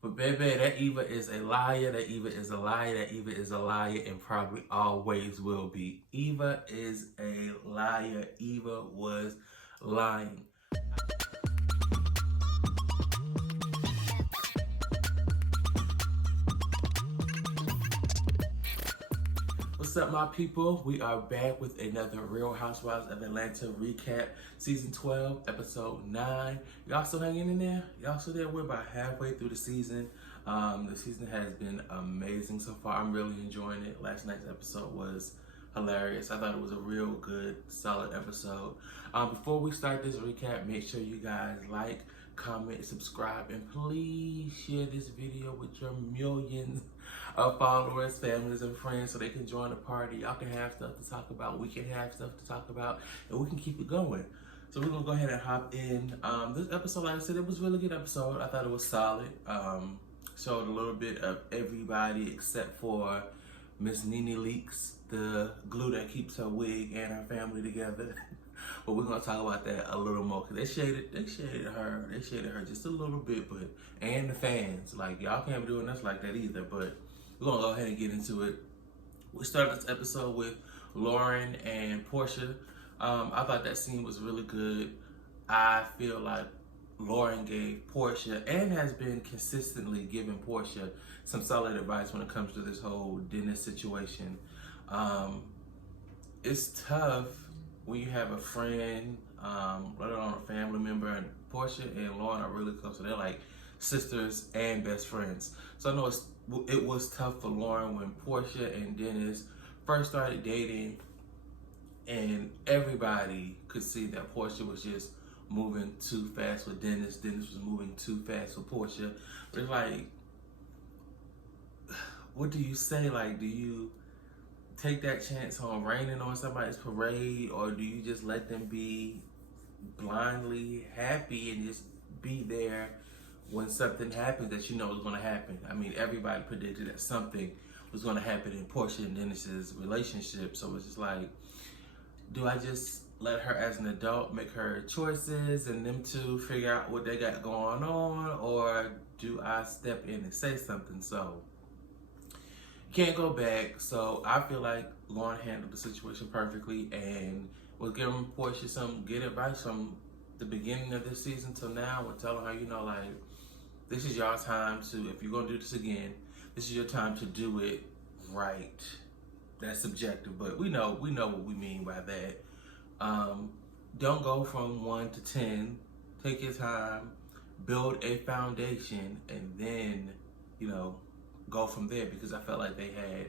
But baby, that Eva is a liar, that Eva is a liar, that Eva is a liar, and probably always will be. Eva is a liar. Eva was lying. What's up, my people? We are back with another Real Housewives of Atlanta recap, season 12, episode 9. Y'all still hanging in there? Y'all still there? We're about halfway through the season. The season has been amazing so far. I'm really enjoying it. Last night's episode was hilarious. I thought it was a real good, solid episode. Before we start this recap, make sure you guys like, comment, subscribe, and please share this video with your millions of followers, families, and friends so they can join the party. Y'all can have stuff to talk about. We can have stuff to talk about, and we can keep it going. So we're gonna go ahead and hop in. This episode, like I said, it was a really good episode. I thought it was solid. Showed a little bit of everybody except for Miss Nene Leaks, the glue that keeps her wig and her family together. But we're gonna talk about that a little more because they shaded her just a little bit, but and the fans, like y'all can't be doing us like that either. But we're gonna go ahead and get into it. We started this episode with Lauren and Portia. I thought that scene was really good. I feel like Lauren gave Portia and has been consistently giving Portia some solid advice when it comes to this whole Dennis situation. It's tough when you have a friend, let alone a family member, and Portia and Lauren are really close. So they're like sisters and best friends. So I know it was tough for Lauren when Portia and Dennis first started dating, and everybody could see that Portia was just moving too fast with Dennis. Dennis was moving too fast with Portia. But it's like, what do you say? Like, do you take that chance on raining on somebody's parade, or do you just let them be blindly happy and just be there when something happens that you know is going to happen? I mean, everybody predicted that something was going to happen in Portia and Dennis's relationship, so it's just like, do I just let her as an adult make her choices and them two figure out what they got going on, or do I step in and say something? So can't go back. So I feel like Lauren handled the situation perfectly and was giving Portia some good advice from the beginning of this season till now. We're telling her, you know, like, this is your time to, if you're gonna do this again, this is your time to do it right. That's subjective, but we know what we mean by that. Don't go from 1 to 10. Take your time, build a foundation, and then, you know, go from there, because I felt like they had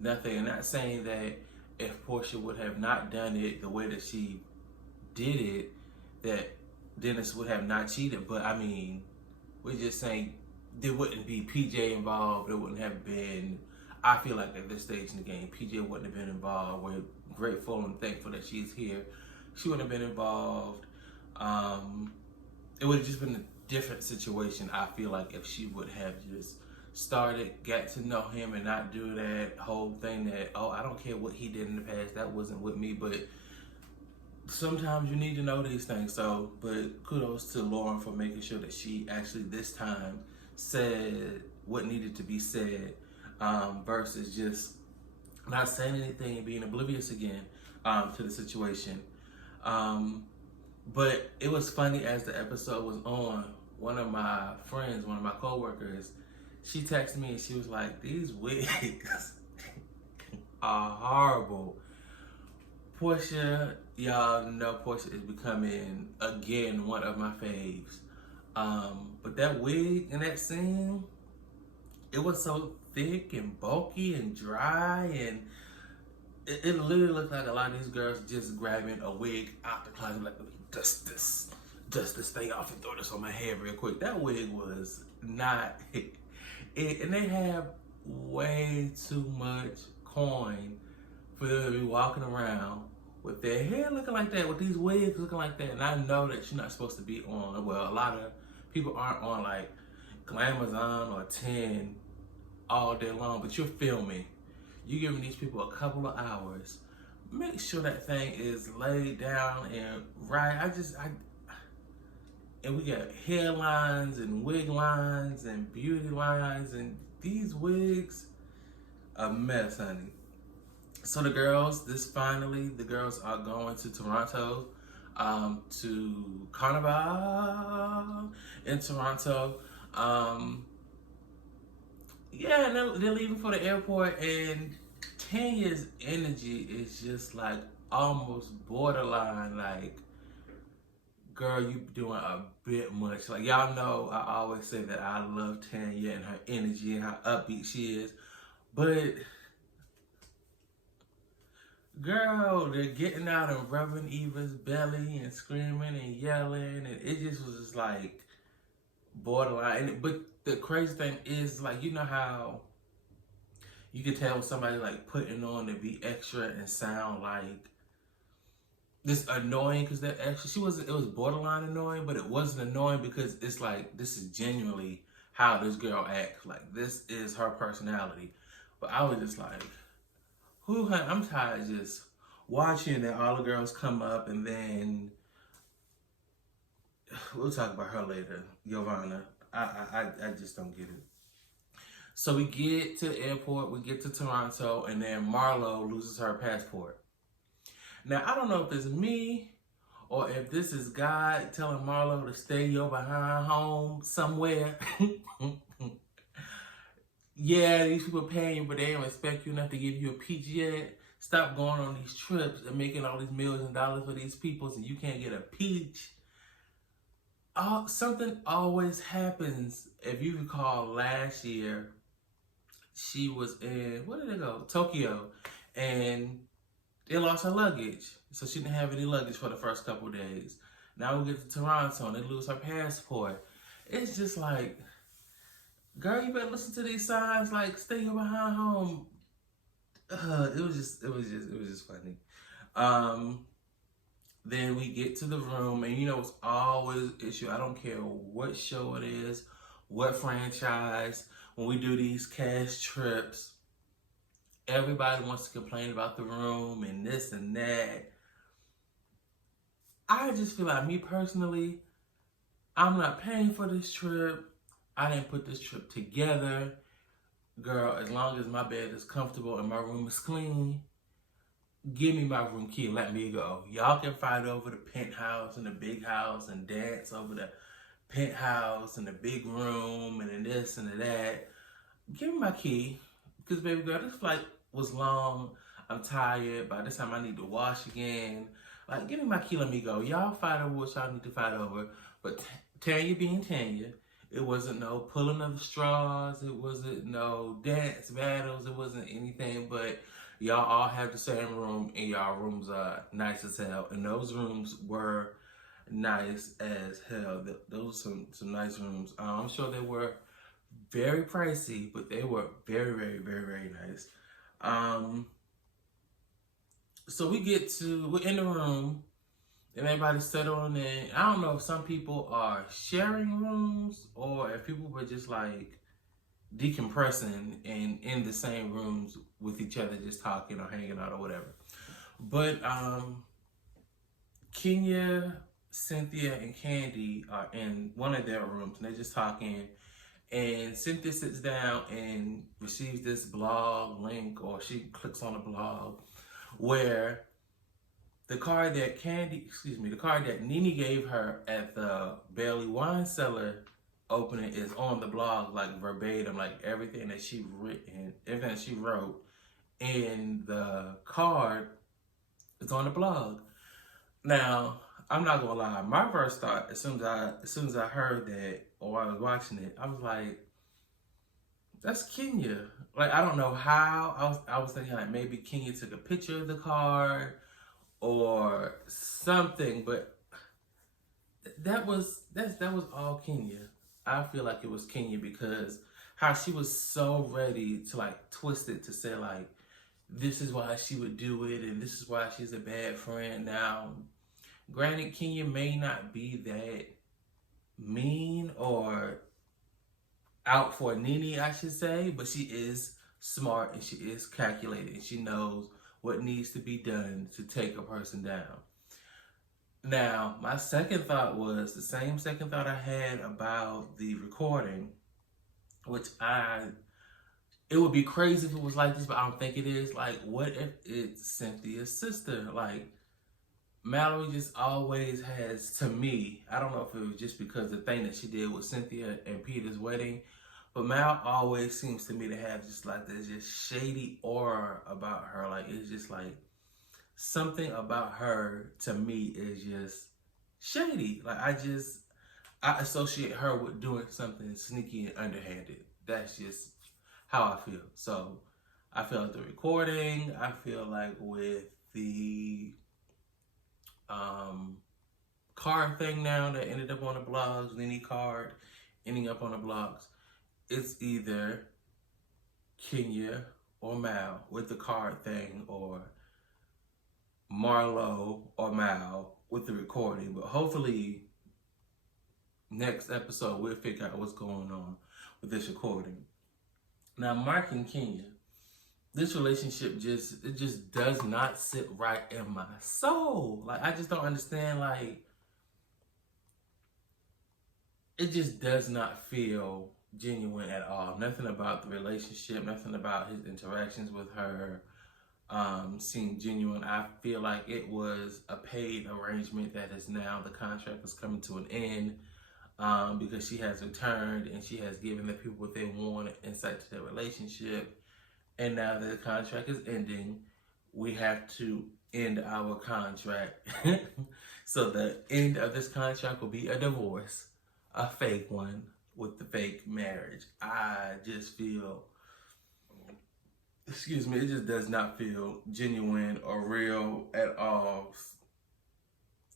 nothing. And not saying that if Portia would have not done it the way that she did it, that Dennis would have not cheated. But I mean, we're just saying there wouldn't be PJ involved. There wouldn't have been, I feel like at this stage in the game, PJ wouldn't have been involved. We're grateful and thankful that she's here. She wouldn't have been involved. It would have just been a different situation, I feel like, if she would have just started, got to know him, and not do that whole thing that, oh, I don't care what he did in the past, that wasn't with me. But sometimes you need to know these things. So, but kudos to Lauren for making sure that she actually this time said what needed to be said, versus just not saying anything and being oblivious again to the situation. But it was funny as the episode was on. One of my friends, one of my coworkers, she texted me and she was like, these wigs are horrible. Portia, y'all know Portia is becoming, again, one of my faves. But that wig in that scene, it was so thick and bulky and dry, and it literally looked like a lot of these girls just grabbing a wig out the closet, like, let me dust this thing off and throw this on my head real quick. That wig was not it. And they have way too much coin for them to be walking around with their hair looking like that, with these wigs looking like that. And I know that you're not supposed to be on, well, a lot of people aren't on like Glamazon or 10 all day long, but you're filming. You're giving these people a couple of hours. Make sure that thing is laid down and right. And we got hairlines and wig lines and beauty lines, and these wigs, a mess, honey. So the girls, the girls are going to Toronto, to Carnival in Toronto. Yeah, and they're leaving for the airport, and Tanya's energy is just like almost borderline, like, girl, you doing a bit much. Like, y'all know I always say that I love Tanya and her energy and how upbeat she is. But, girl, they're getting out and rubbing Eva's belly and screaming and yelling. And it just was just like borderline. But the crazy thing is, like, you know how you can tell when somebody like putting on to be extra and sound like this annoying because they're extra. It was borderline annoying, but it wasn't annoying because it's like, this is genuinely how this girl acts. Like, this is her personality. But I was just like, I'm tired of just watching that all the girls come up, and then we'll talk about her later, Giovanna. I just don't get it. So we get to the airport, we get to Toronto, and then Marlo loses her passport. Now, I don't know if it's me or if this is God telling Marlo to stay your behind home somewhere. Yeah, these people paying you, but they don't expect you enough to give you a peach yet. Stop going on these trips and making all these millions of dollars for these people so you can't get a peach. Something always happens. If you recall last year, she was in, where did they go? Tokyo. And they lost her luggage. So she didn't have any luggage for the first couple of days. Now we get to Toronto and they lose her passport. It's just like, girl, you better listen to these signs, like, stay your behind home. It was just funny. Then we get to the room, and you know it's always an issue. I don't care what show it is, what franchise. When we do these cash trips, everybody wants to complain about the room and this and that. I just feel like, me personally, I'm not paying for this trip. I didn't put this trip together. Girl, as long as my bed is comfortable and my room is clean, give me my room key and let me go. Y'all can fight over the penthouse and the big house and dance over the penthouse and the big room and the this and the that. Give me my key. Because, baby girl, this flight was long. I'm tired. By this time, I need to wash again. Like, give me my key, let me go. Y'all fight over what y'all need to fight over. But Tanya being Tanya, it wasn't no pulling of the straws. It wasn't no dance battles. It wasn't anything but y'all all have the same room, and y'all rooms are nice as hell. And those rooms were nice as hell. Those are some nice rooms. I'm sure they were very pricey, but they were very, very, very, very nice. So we're in the room, and everybody's settled in. I don't know if some people are sharing rooms or if people were just like decompressing and in the same rooms with each other, just talking or hanging out or whatever. But Kenya, Cynthia, and Candy are in one of their rooms, and they're just talking. And Cynthia sits down and receives this blog link, or she clicks on a blog where the card that Nene gave her at the Bailey wine cellar opening is on the blog, like verbatim, like everything that she wrote in the card is on the blog. Now, I'm not gonna lie, my first thought, as soon as I heard that, or I was watching it, I was like, that's Kenya. Like, I don't know how. I was thinking like maybe Kenya took a picture of the card or something, but that was all Kenya. I feel like it was Kenya because how she was so ready to like twist it to say like, this is why she would do it and this is why she's a bad friend. Now, granted, Kenya may not be that mean or out for Nene, I should say, but she is smart and she is calculated and she knows what needs to be done to take a person down. Now, my second thought was the same second thought I had about the recording, which it would be crazy if it was like this, but I don't think it is. Like, what if it's Cynthia's sister? Like, Mallory just always has, to me, I don't know if it was just because the thing that she did with Cynthia and Peter's wedding, but Mal always seems to me to have just like this just shady aura about her. Like, it's just like something about her to me is just shady. Like, I associate her with doing something sneaky and underhanded. That's just how I feel. So I feel like the recording, I feel like with the card thing now that ended up on the blogs, any card ending up on the blogs, it's either Kenya or Mal with the card thing, or Marlo or Mal with the recording. But hopefully next episode we'll figure out what's going on with this recording. Now, Mark and Kenya, this relationship just does not sit right in my soul. Like, I just don't understand. Like, it just does not feel genuine at all. Nothing about the relationship, nothing about his interactions with her seemed genuine. I feel like it was a paid arrangement that is now, the contract is coming to an end because she has returned and she has given the people what they want, insight to their relationship. And now that the contract is ending, we have to end our contract. So the end of this contract will be a divorce, a fake one with the fake marriage. I just feel, excuse me, it just does not feel genuine or real at all.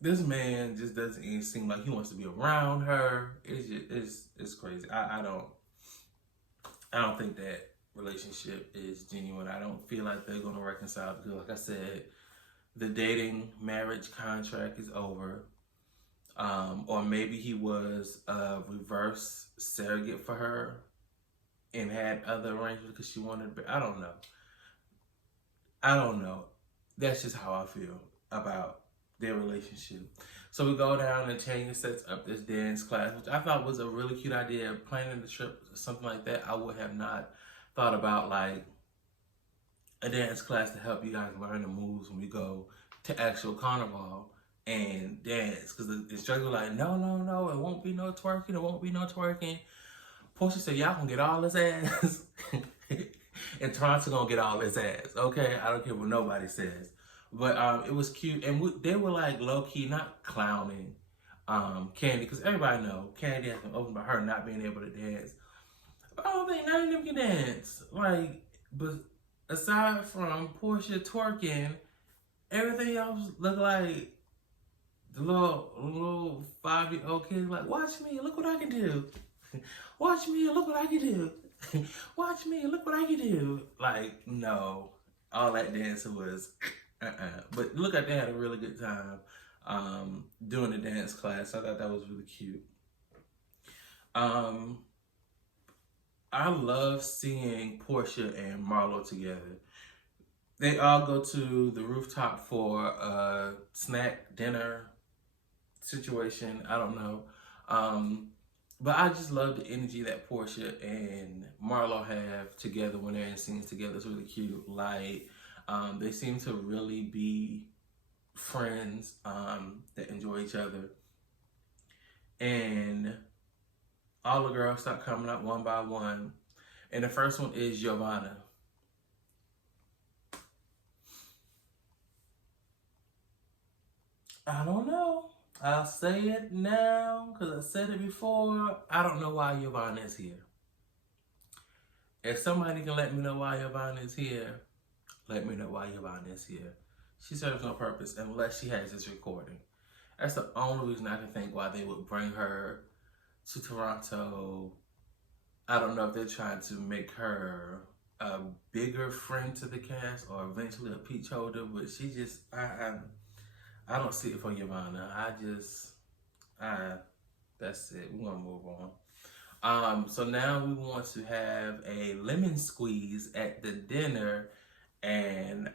This man just doesn't even seem like he wants to be around her. It's crazy. I don't think that relationship is genuine. I don't feel like they're gonna reconcile because, like I said, the dating marriage contract is over. Or maybe he was a reverse surrogate for her and had other arrangements because she wanted to be. I don't know. That's just how I feel about their relationship. So we go down and Tanya sets up this dance class, which I thought was a really cute idea. Planning the trip, something like that, I would have not thought about, like a dance class to help you guys learn the moves when we go to actual carnival and dance. Because the instructor was like, no, it won't be no twerking. Portia said, y'all gonna get all his ass. And Toronto gonna get all his ass. Okay, I don't care what nobody says. But it was cute, and they were like low-key, not clowning Candy, because everybody know Candy has been opened by her not being able to dance. But I don't think none of them can dance. Like, but aside from Portia twerking, everything else look like the little 5-year-old kid. Like, watch me, look what I can do. Watch me, look what I can do. Watch me, look what I can do. Like, no, all that dancing was But look, they had a really good time doing the dance class. I thought that was really cute. I love seeing Portia and Marlo together. They all go to the rooftop for a snack dinner situation. I don't know. But I just love the energy that Portia and Marlo have together when they're in scenes together. It's really cute. Like, they seem to really be friends that enjoy each other. And all the girls start coming up one by one. And the first one is Giovanna. I don't know. I'll say it now because I said it before. I don't know why Giovanna is here. If somebody can let me know why Giovanna is here, let me know why Giovanna is here. She serves no purpose unless she has this recording. That's the only reason I can think why they would bring her to Toronto. I don't know if they're trying to make her a bigger friend to the cast or eventually a peach holder, but she just, I don't see it for Giovanna. That's it. We're gonna move on. So now we want to have a lemon squeeze at the dinner, and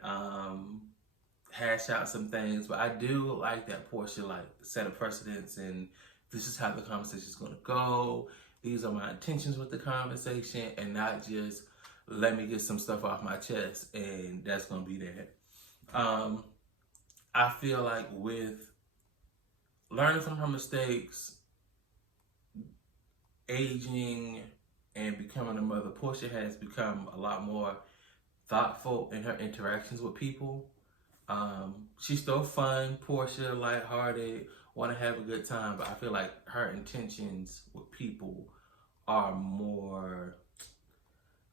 hash out some things, but I do like that Portia like set a precedence, and this is how the conversation is going to go. These are my intentions with the conversation, and not just let me get some stuff off my chest and that's going to be that. I feel like with learning from her mistakes, aging, and becoming a mother, Portia has become a lot more thoughtful in her interactions with people. She's still fun, Portia, lighthearted, want to have a good time, but I feel like her intentions with people are more,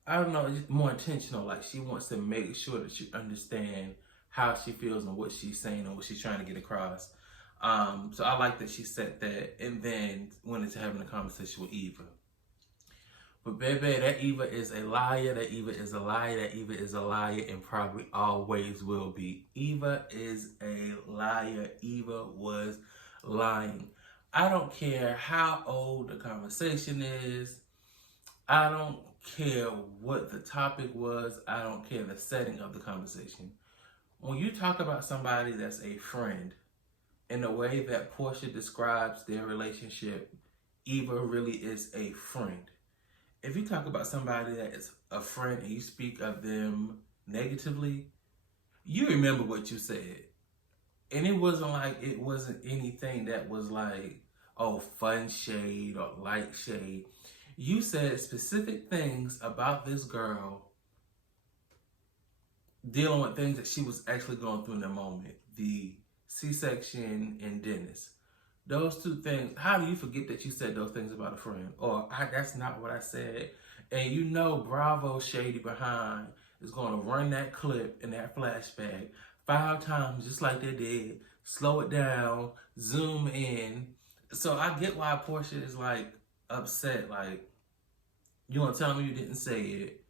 I don't know, just more intentional. Like, she wants to make sure that you understand how she feels and what she's saying and what she's trying to get across. So I like that she said that, and then went into having a conversation with Eva. But baby, that Eva is a liar, that Eva is a liar, that Eva is a liar, and probably always will be. Eva is a liar. Eva was lying. I don't care how old the conversation is. I don't care what the topic was. I don't care the setting of the conversation. When you talk about somebody that's a friend, in the way that Portia describes their relationship, Eva really is a friend. If you talk about somebody that is a friend and you speak of them negatively, you remember what you said. And it wasn't anything that was like, oh, fun shade or light shade. You said specific things about this girl dealing with things that she was actually going through in the moment. The C-section and Dennis. Those two things, how do you forget that you said those things about a friend? Or, that's not what I said. And you know Bravo Shady Behind is going to run that clip and that flashback 5 times just like they did. Slow it down, zoom in. So I get why Portia is like upset. Like, you want to tell me you didn't say it?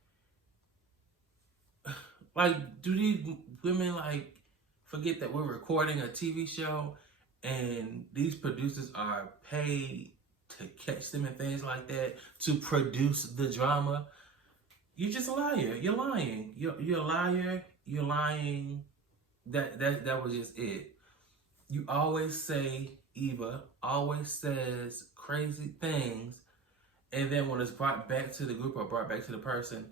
Like, do these women like forget that we're recording a TV show and these producers are paid to catch them and things like that, to produce the drama? You're just a liar. You're lying. You're a liar. You're lying. That was just it. You always say, Eva always says crazy things, and then when it's brought back to the group or brought back to the person,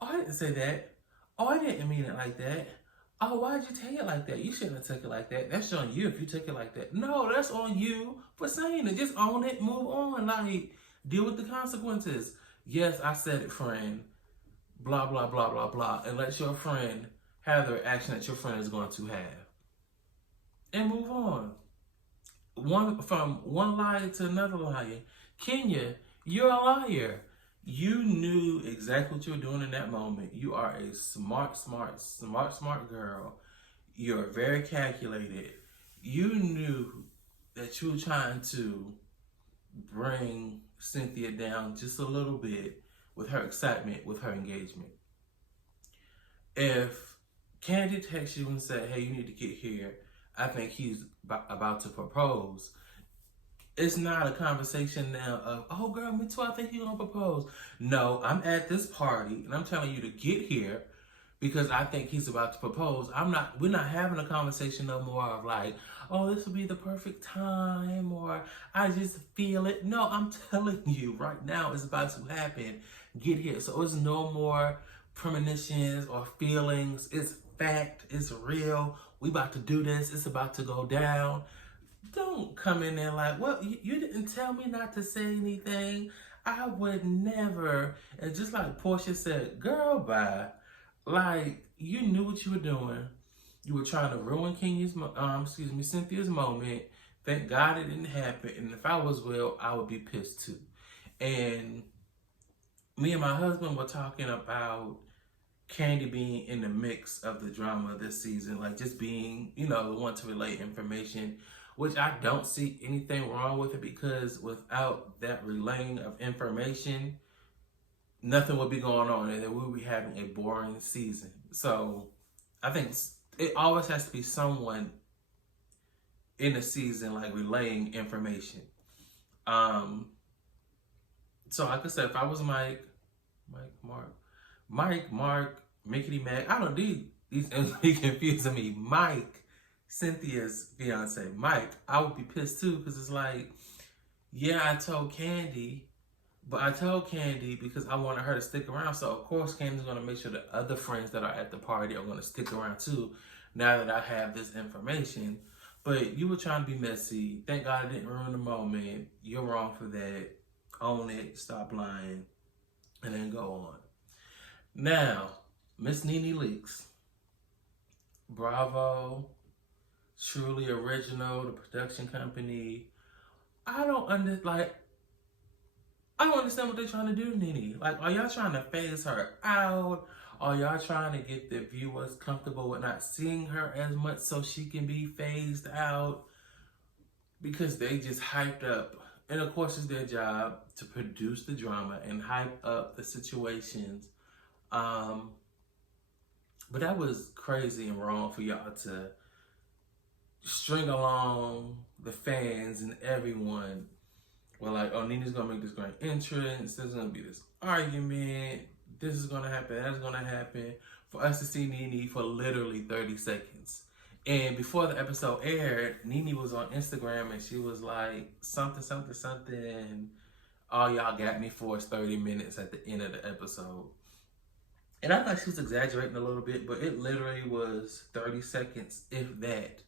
oh, I didn't say that. Oh, I didn't mean it like that. Oh, why'd you take it like that? You shouldn't have taken it like that. That's on you if you took it like that. No, that's on you for saying it. Just own it, move on. Like, deal with the consequences. Yes, I said it, friend. Blah, blah, blah, blah, blah. And let your friend have the reaction that your friend is going to have. And move on. From one liar to another liar. Kenya, you're a liar. You knew exactly what you were doing in that moment. You are a smart girl. You're very calculated. You knew that you were trying to bring Cynthia down just a little bit with her excitement, with her engagement. If Candy texts you and said, hey, you need to get here, I think he's about to propose, it's not a conversation now of, oh girl, me too, I think he's gonna propose. No, I'm at this party and I'm telling you to get here because I think he's about to propose. We're not having a conversation no more of like, oh, this will be the perfect time, or I just feel it. No, I'm telling you right now it's about to happen. Get here. So it's no more premonitions or feelings. It's fact, it's real. We about to do this, it's about to go down. Don't come in there like, well, you didn't tell me not to say anything. I would never. And just like Portia said, girl, bye. Like, you knew what you were doing. You were trying to ruin Cynthia's moment. Thank God it didn't happen. And if I was Will, I would be pissed too. And me and my husband were talking about Candy being in the mix of the drama this season, like just being, the one to relay information, which I don't see anything wrong with it, because without that relaying of information, nothing would be going on and we would be having a boring season. So I think it always has to be someone in the season like relaying information. So like I said, if I was Mike, Mark, Mickey Mac, I don't need He's be confusing me. Mike, Cynthia's fiance, Mike, I would be pissed too because it's like, yeah, I told Candy, but I told Candy because I wanted her to stick around. So of course Candy's gonna make sure the other friends that are at the party are gonna stick around too. Now that I have this information, but you were trying to be messy. Thank God I didn't ruin the moment. You're wrong for that. Own it. Stop lying, and then go on. Now, Miss Nene Leaks. Bravo, Truly Original, the production company. I don't understand what they're trying to do to Nene. Like, are y'all trying to phase her out? Are y'all trying to get the viewers comfortable with not seeing her as much so she can be phased out? Because they just hyped up, and of course it's their job to produce the drama and hype up the situations. But that was crazy and wrong for y'all to string along the fans and everyone. Well, like, oh, Nene's gonna make this grand entrance. There's gonna be this argument. This is gonna happen. That's gonna happen. For us to see Nene for literally 30 seconds. And before the episode aired, Nene was on Instagram and she was like, something, something, something. All y'all got me for is 30 minutes at the end of the episode. And I thought she was exaggerating a little bit, but it literally was 30 seconds, if that,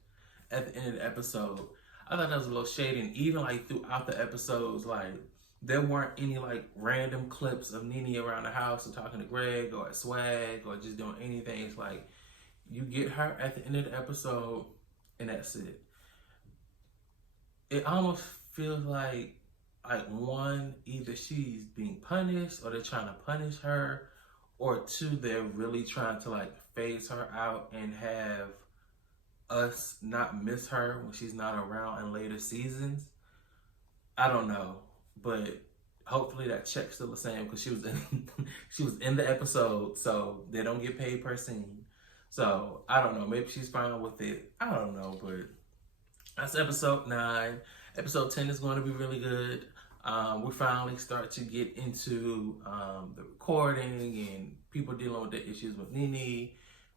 at the end of the episode. I thought that was a little shady, and even like throughout the episodes, like there weren't any like random clips of Nene around the house or talking to Greg or at Swag or just doing anything. It's like you get her at the end of the episode, and that's it. It almost feels like one, either she's being punished or they're trying to punish her, or two, they're really trying to like phase her out and have us not miss her when she's not around in later seasons. I don't know, but hopefully that check's still the same because she was in the episode, so they don't get paid per scene. So I don't know, maybe she's fine with it. I don't know, but that's episode 9. Episode 10 is going to be really good. We finally start to get into the recording and people dealing with the issues with Nene,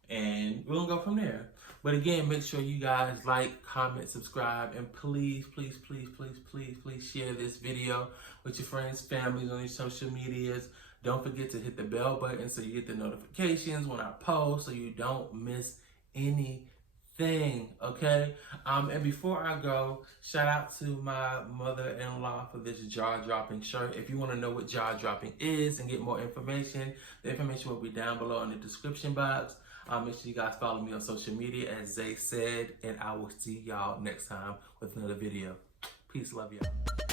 and we're gonna go from there. But again, make sure you guys like, comment, subscribe, and please, please, please, please, please, please share this video with your friends, families on your social medias. Don't forget to hit the bell button so you get the notifications when I post so you don't miss anything. Okay? And before I go, shout out to my mother-in-law for this jar dropping shirt. If you want to know what jar dropping is and get more information, the information will be down below in the description box. Make sure you guys follow me on social media as Zay Said, and I will see y'all next time with another video. Peace, love y'all.